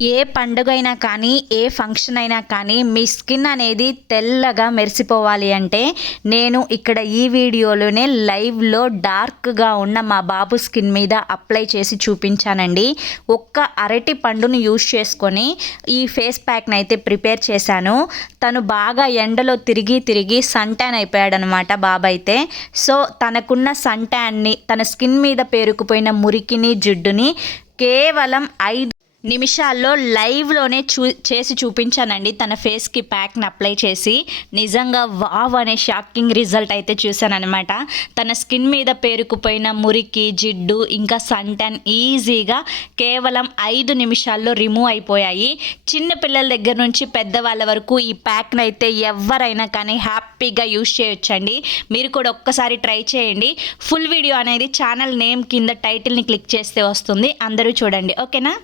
ఏ పండుగైనా కానీ, ఏ ఫంక్షన్ అయినా కానీ మీ స్కిన్ అనేది తెల్లగా మెరిసిపోవాలి అంటే నేను ఇక్కడ ఈ వీడియోలోనే లైవ్‌లో డార్క్‌గా ఉన్న మా బాబు స్కిన్ మీద అప్లై చేసి చూపించానండి. ఒక్క అరటి పండుని యూజ్ చేసుకొని ఈ ఫేస్ ప్యాక్‌ని అయితే ప్రిపేర్ చేశాను. తను బాగా ఎండలో తిరిగి తిరిగి సన్ టాన్ అయిపోయాడనమాట బాబైతే. సో తనకున్న సన్ టాన్‌ని, తన స్కిన్ మీద పేరుకుపోయిన మురికిని, జిడ్డుని కేవలం 5 నిమిషాల్లో లైవ్‌లోనే చేసి చూపించానండి. తన ఫేస్‌కి ప్యాక్‌ని అప్లై చేసి నిజంగా వావ్ అనే షాకింగ్ రిజల్ట్ అయితే చూశాననమాట. తన స్కిన్ మీద పేరుకుపోయిన మురికి, జిడ్డు ఇంకా సన్ టాన్ ఈజీగా కేవలం 5 నిమిషాల్లో రిమూవ్ అయిపోయాయి. చిన్న పిల్లల దగ్గర నుంచి పెద్దవాళ్ళ వరకు ఈ ప్యాక్‌ని అయితే ఎవరైనా కానీ హ్యాపీగా యూజ్ చేయొచ్చండి. మీరు కూడా ఒక్కసారి ట్రై చేయండి. ఫుల్ వీడియో అనేది ఛానల్ నేమ్ కింద టైటిల్‌ని క్లిక్ చేస్తే వస్తుంది. అందరూ చూడండి. ఓకేనా?